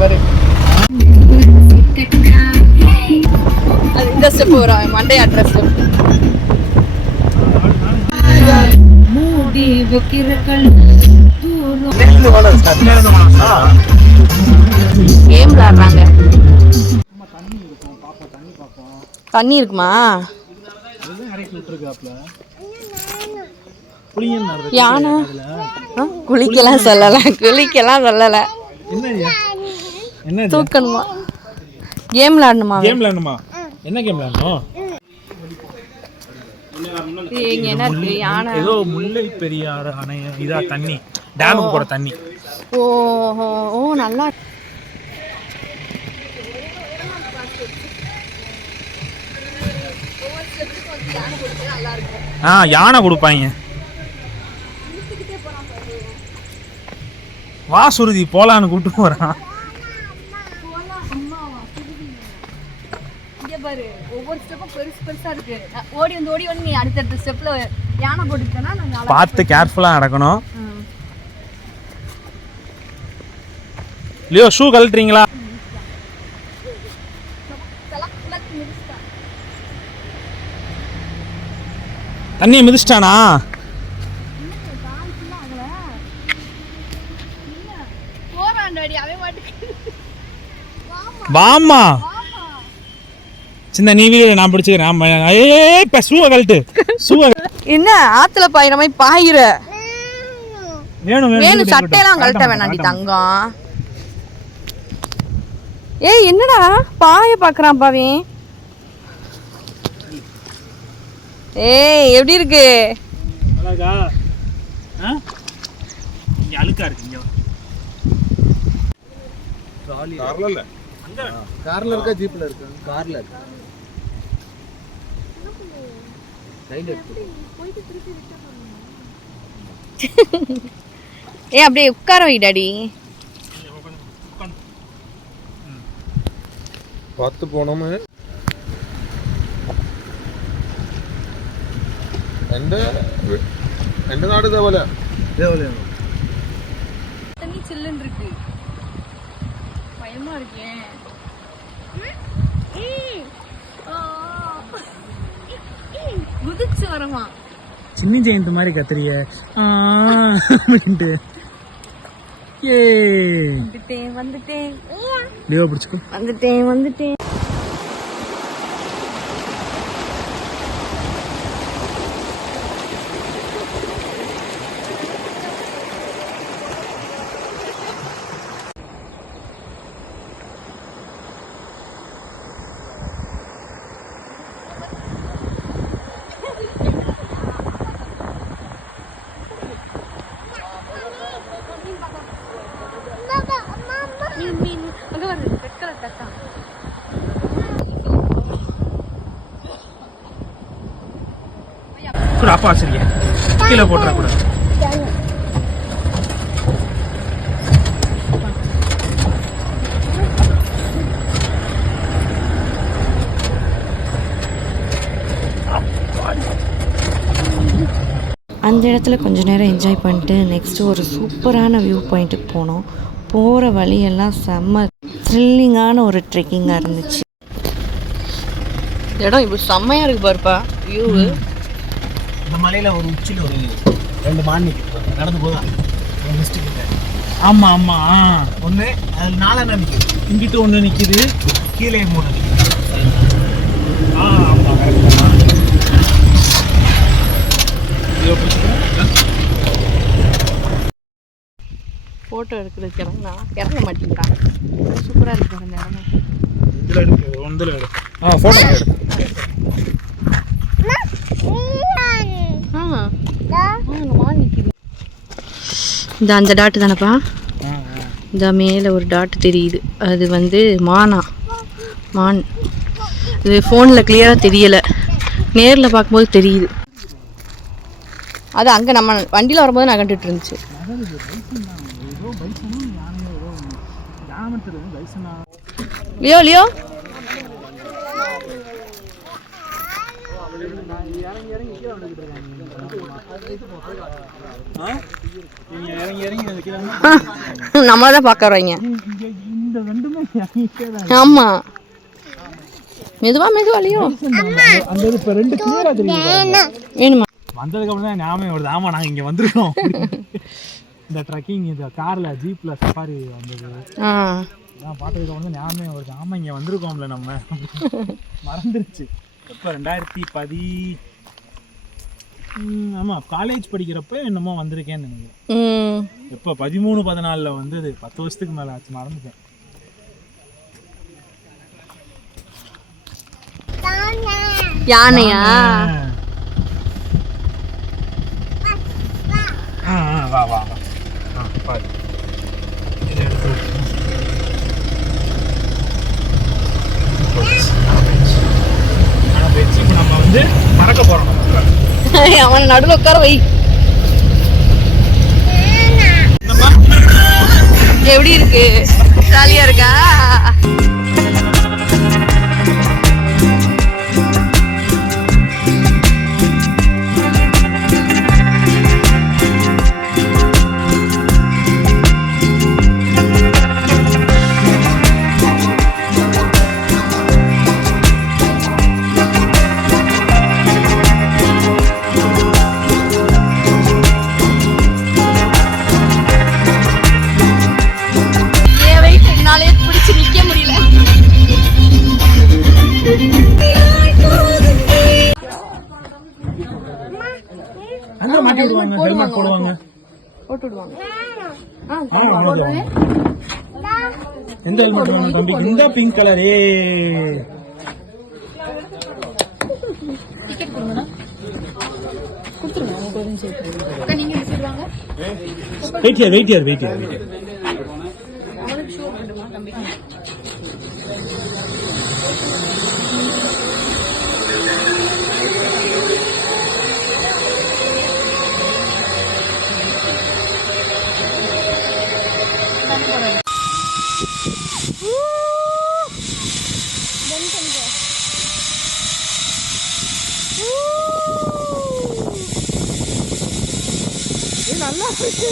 பாரு. அது இந்த ஸ்டெப் வரும் மண்டே அட்ரஸ் கேம் விளையாடுறாங்க. தண்ணி இருக்குமா? யானை குளிக்கலாம் சொல்லல, குளிக்கலாம் சொல்லல. தூக்கணுமா? கேம் விளையாடணுமா? கேம் விளையாடணுமா? என்ன கேம் விளையாடணும்? இங்க என்ன இருக்கு? யானை ஏதோ முல்லை பெரியாறு அணை இதா தண்ணி டேமுக்கு போற தண்ணி. ஓஹோ ஓ நல்லா. யானை கொடுப்பாங்க. வா சுருதி போலான்னு கூப்பிட்டு போறான். ஒவ்வொரு ஸ்டெப்பும் பெருசு பெருசா இருக்கு. ஓடி வந்து நீ அடுத்தடுத்த ஸ்டெப்ல யானை போட்டுக்கிட்டனா நாங்க பார்த்து கேர்ஃபுல்லா நடக்கணும். லியோ ஷூ கழட்டுறீங்களா? தண்ணி மிதிச்சிட்டானா? வாமா சின்ன நீ நான் பிடிச்சிக்கிறேன். ஷூவை கழட்டு. ஷூவை என்ன ஆத்துல பாயிற மாதிரி பாயிற? வேணும் சட்டையெல்லாம் கழட்ட வேணாண்டி தங்கம். ஏய் என்னடா பாய பாக்குறான் பாவி. ஏய் எப்படி இருக்கு? அழகா? இங்க அழுக்கா இருக்கு. இங்க கார்ல இல்ல, கார்ல இருக்கா ஜீப்ல இருக்கா? கார்ல இருக்கு. ஏ அப்படியே உட்கார வை டாடி. பார்த்து போனோமே. എന്റെ നാട് ഇതേപോലെ தண்ணி சில்லுன்னு இருக்கு. பயமா இருக்கே. குதிச்சு வரமா சின்ன ஜெயந்த் மாதிரி கத்திரிய அப்படின்ட்டு. வந்துட்டேன் லியோ பிடிச்சுக்கோ. வந்துட்டேன். கூட அப்பா வச்சிருக்கேன், கீழே போட்டுற கூட. அந்த இடத்துல கொஞ்ச நேரம் என்ஜாய் பண்ணிட்டு நெக்ஸ்ட்டு ஒரு சூப்பரான வியூ பாயிண்ட்டுக்கு போனோம். போகிற வழியெல்லாம் செம்ம த்ரில்லிங்கான ஒரு ட்ரெக்கிங்காக இருந்துச்சு. இடம் இப்போ செம்மையாக இருக்கு பாருப்பா வியூவு. இந்த மலையில் ஒரு உச்சியில் ஒரு 2 மான் நிற்கிது, நடந்து போதும் ஒரு மிஸ்டேக். ஆமாம் ஆமாம், ஒன்று அதில் 4 நிற்கிது, இங்கிட்டு 1 நிற்கிது, கீழே 3 நிற்கிது. ஆமாம் கரெக்டாக. ஃபோட்டோ எடுக்கிறதுக்கு இறங்க மாட்டேங்கிறான். சூப்பராக இருக்கு அந்த இடம். இதில் எடுக்குது, ஒன்றில் எடு. ஃபோட்டோ எடு. இந்த அந்த டாட்டு தானேப்பா? இந்த மேலே ஒரு டாட்டு தெரியுது, அது வந்து மான். இது ஃபோனில் கிளியராக தெரியலை, நேரில் பார்க்கும்போது தெரியுது. அது அங்கே நம்ம வண்டியில் வரும்போது நான் கண்டுட்டு இருந்துச்சு. லியோ நம்மள தான் பார்க்க வர்றீங்க. இந்த இந்த ரெண்டுமே ஆமா மெதுவா மெதுவாலையோ அந்த இது இப்போ ரெண்டு கிளியரா தெரியுது. வேணுமா? வந்ததுக்கு அப்புறம் தான் ஞாபகம் வருது. ஆமா நாங்க இங்க வந்திருக்கோம். இந்த ட்ரக்கிங் இந்த கார்ல ஜீப்ல சஃபாரி வந்தது நான் பார்த்ததுக்கு அப்புறம் தான் ஞாபகம் வருது. ஆமா இங்க வந்திருக்கோம்ல நம்ம மறந்துருச்சு. எப்போ 2010 ஆமா காலேஜ் படிக்கிறப்ப என்னமோ வந்திருக்கேன்னு நினைக்கிறேன். எப்போ 13-14 வந்தது. 10 வருஷத்துக்கு மேலே ஆச்சு, மறந்துட்டேன். யானையா? வா வா வா பாரு. இப்போ நம்ம வந்து மறக்க போறோம். அவன் நடுவில் உட்கார வை. எப்படி இருக்கு? ஜாலியா இருக்கா? எந்த ஹெல்மெட் வேணும் தம்பிக்கு? இந்த பிங்க் கலர். வெயிட் நல்லா இருக்கு.